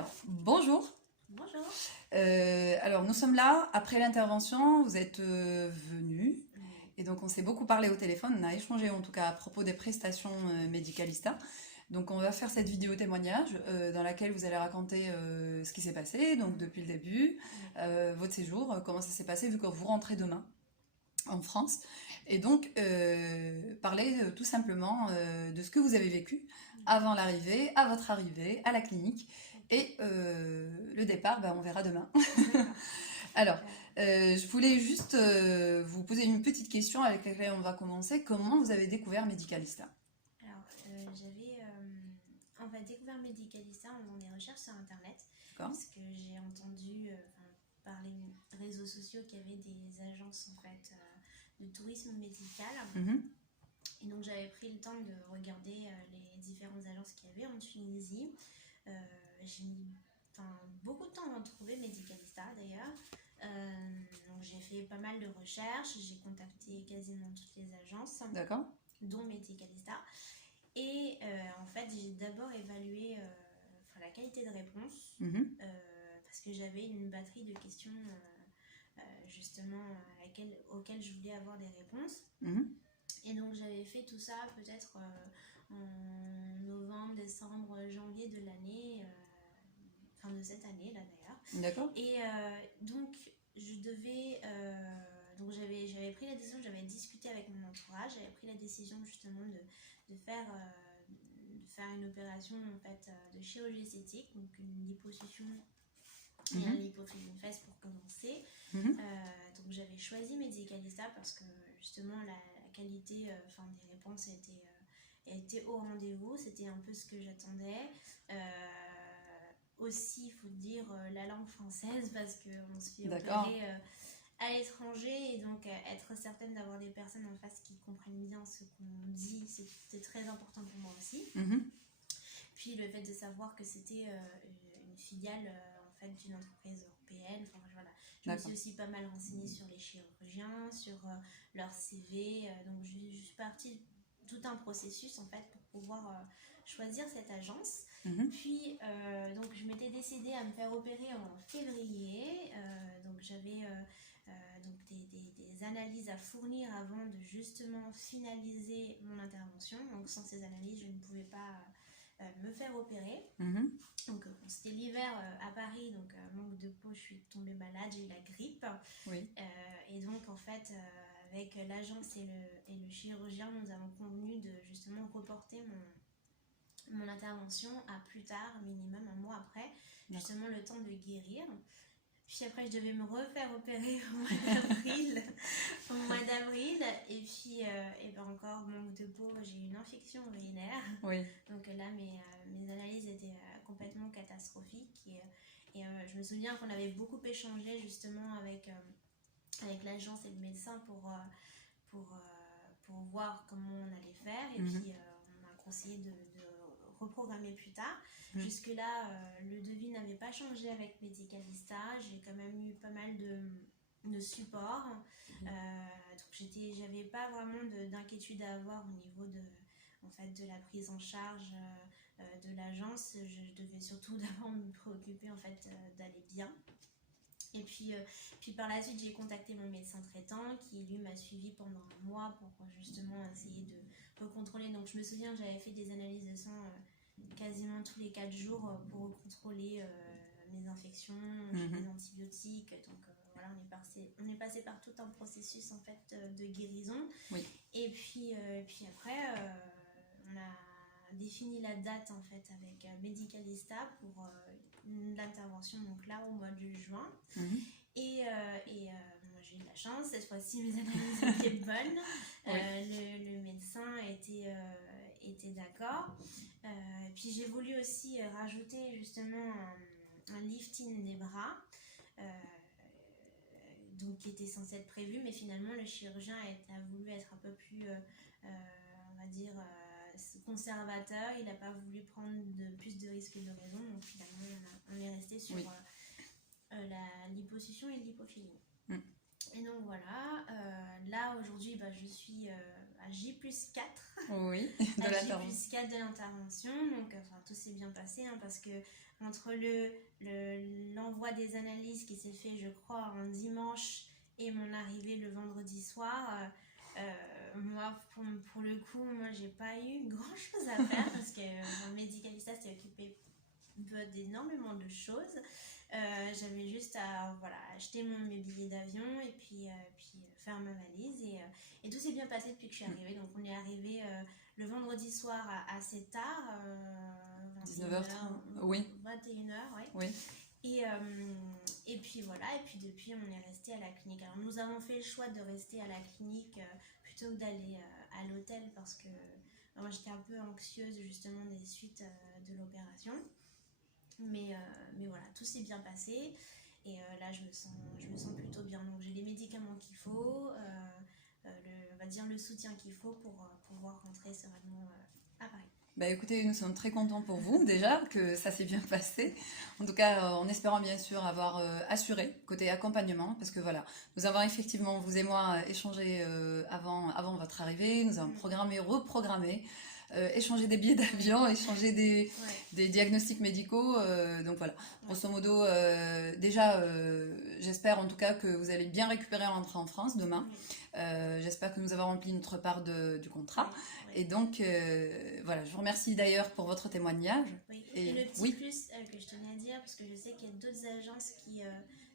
Alors, bonjour. Bonjour. Alors, nous sommes là. Après l'intervention, vous êtes venus. Et donc, on s'est beaucoup parlé au téléphone. On a échangé en tout cas à propos des prestations Medicalista. Donc, on va faire cette vidéo témoignage dans laquelle vous allez raconter ce qui s'est passé, donc depuis le début, votre séjour, comment ça s'est passé vu que vous rentrez demain en France. Et donc, parler tout simplement de ce que vous avez vécu avant l'arrivée, à votre arrivée, à la clinique. Et le départ, on verra demain. Alors, je voulais juste vous poser une petite question avec laquelle on va commencer. Comment vous avez découvert Medicalista? Alors, j'avais en fait découvert Medicalista en faisant des recherches sur internet. Parce que j'ai entendu par les réseaux sociaux qu'il y avait des agences en fait de tourisme médical. Et donc j'avais pris le temps de regarder les différentes agences qu'il y avait en Tunisie. J'ai mis beaucoup de temps à trouver Medicalista d'ailleurs. Donc j'ai fait pas mal de recherches, j'ai contacté quasiment toutes les agences, dont Medicalista. Et en fait j'ai d'abord évalué la qualité de réponse, parce que j'avais une batterie de questions justement auxquelles je voulais avoir des réponses. Et donc j'avais fait tout ça peut-être en novembre, décembre, janvier de l'année, de cette année là d'ailleurs. D'accord. Et donc je devais, donc j'avais pris la décision, j'avais discuté avec mon entourage, j'avais pris la décision justement de faire une opération en fait de chirurgie esthétique, donc une liposuction et un lipofilling fesse pour commencer. Donc j'avais choisi Medicalista parce que justement la qualité des réponses était au rendez-vous, c'était un peu ce que j'attendais. Aussi, il faut dire la langue française parce qu'on se fait opérer à l'étranger et donc être certaine d'avoir des personnes en face qui comprennent bien ce qu'on dit, c'était très important pour moi aussi. Puis le fait de savoir que c'était une filiale en fait d'une entreprise européenne, voilà. Je me suis aussi pas mal renseignée sur les chirurgiens, sur leur CV, donc je suis partie tout un processus en fait pour pouvoir choisir cette agence. Puis donc je m'étais décidée à me faire opérer en février, donc j'avais donc des analyses à fournir avant de justement finaliser mon intervention. Donc sans ces analyses je ne pouvais pas me faire opérer. Donc c'était l'hiver à Paris, donc manque de peau, je suis tombée malade, j'ai eu la grippe. Et donc en fait avec l'agence et le chirurgien, nous avons convenu de justement reporter mon intervention à plus tard, minimum un mois après, justement le temps de guérir. Puis après, je devais me refaire opérer au mois d'avril. Et puis, encore, manque de peau, j'ai eu une infection urinaire. Donc là, mes analyses étaient complètement catastrophiques. Et je me souviens qu'on avait beaucoup échangé justement avec l'agence et le médecin pour voir comment on allait faire. Et puis, on m'a conseillé de reprogrammer plus tard. Jusque-là, le devis n'avait pas changé avec Medicalista. J'ai quand même eu pas mal de support. Donc j'avais pas vraiment d'inquiétude à avoir au niveau de la prise en charge de l'agence. Je devais surtout d'abord me préoccuper en fait d'aller bien. Et puis par la suite, j'ai contacté mon médecin traitant qui, lui, m'a suivi pendant un mois pour justement essayer de recontrôler. Donc je me souviens, j'avais fait des analyses de sang quasiment tous les 4 jours pour contrôler mes infections, mes antibiotiques. Donc voilà, on est passé par tout un processus en fait de guérison. Et puis après, on a défini la date en fait avec Medicalista pour l'intervention, donc là au mois de juin. Et moi j'ai eu de la chance, cette fois-ci mes analyses étaient bonnes. Le médecin était d'accord. Puis j'ai voulu aussi rajouter justement un lifting des bras, donc qui était censé être prévu, mais finalement le chirurgien a voulu être un peu plus, on va dire, conservateur. Il n'a pas voulu prendre plus de risques de raison, donc finalement on est resté sur la liposuction et le lipofilling. Et donc voilà, là aujourd'hui je suis à J+4. Oui, de À l'intervention. J+4 de l'intervention. Donc, enfin, tout s'est bien passé hein, parce que entre l'envoi des analyses qui s'est fait, je crois, un dimanche et mon arrivée le vendredi soir, moi, pour le coup, moi, j'ai pas eu grand chose à faire parce que mon médicalista s'est occupé d'énormément de choses. J'avais juste à voilà, acheter mes billets d'avion et puis faire ma valise et tout s'est bien passé depuis que je suis arrivée. Donc on est arrivé le vendredi soir assez tard, 19h30, oui. 21h, ouais. Oui. Et puis voilà, et puis depuis on est resté à la clinique. Alors nous avons fait le choix de rester à la clinique plutôt que d'aller à l'hôtel parce que moi j'étais un peu anxieuse justement des suites de l'opération. Mais voilà, tout s'est bien passé et là je me sens plutôt bien. Donc j'ai les médicaments qu'il faut, on va dire le soutien qu'il faut pour pouvoir rentrer sereinement à Paris. Bah écoutez, nous sommes très contents pour vous déjà que ça s'est bien passé. En tout cas, en espérant bien sûr avoir assuré côté accompagnement, parce que voilà, nous avons effectivement, vous et moi, échangé avant votre arrivée, nous avons programmé, reprogrammé, échangé des billets d'avion, échangé des diagnostics médicaux. Donc voilà, grosso modo, déjà, j'espère en tout cas que vous allez bien récupérer en rentrant en France demain. J'espère que nous avons rempli notre part du contrat. Et donc, voilà, je vous remercie d'ailleurs pour votre témoignage. Oui. Et le petit plus que je tenais à dire, parce que je sais qu'il y a d'autres agences qui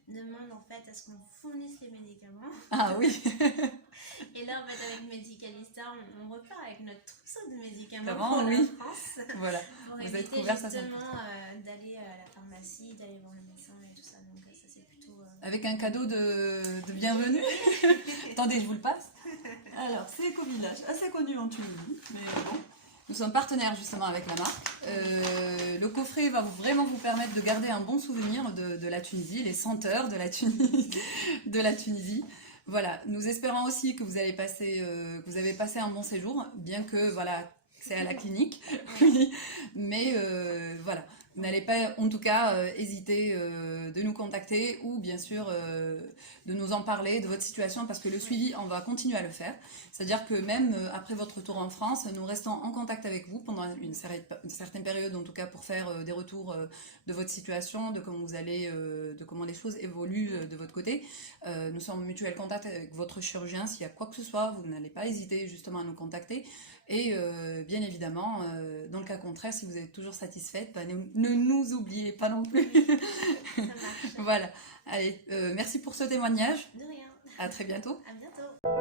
demandent en fait à ce qu'on fournisse les médicaments. Ah oui. Et là, en fait, avec Medicalista, on repart avec notre trousseau de médicaments Vraiment, pour oui. la France. Voilà. Pour vous éviter êtes couvert justement d'aller à la pharmacie, d'aller voir le médecin et tout ça. Donc ça, c'est plutôt... Avec un cadeau de bienvenue. Attendez, je vous le passe. Alors, c'est Éco-Village, assez connu en Tunisie, mais bon. Nous sommes partenaires justement avec la marque. Le coffret va vraiment vous permettre de garder un bon souvenir de la Tunisie, les senteurs de la Tunisie. Voilà, nous espérons aussi que vous avez passé un bon séjour, bien que voilà, c'est à la clinique. Mais voilà, n'allez pas en tout cas hésiter de nous contacter ou bien sûr de nous en parler de votre situation parce que le suivi, on va continuer à le faire. C'est-à-dire que même après votre retour en France, nous restons en contact avec vous pendant une certaine période, en tout cas pour faire des retours de votre situation, de comment vous allez, de comment les choses évoluent de votre côté. Nous sommes en mutuel contact avec votre chirurgien. S'il y a quoi que ce soit, vous n'allez pas hésiter justement à nous contacter. Et bien évidemment, dans le cas contraire, si vous êtes toujours satisfaite, bah, ne nous oubliez pas non plus. Ça marche. Voilà. Allez, merci pour ce témoignage. De rien. À très bientôt. À bientôt.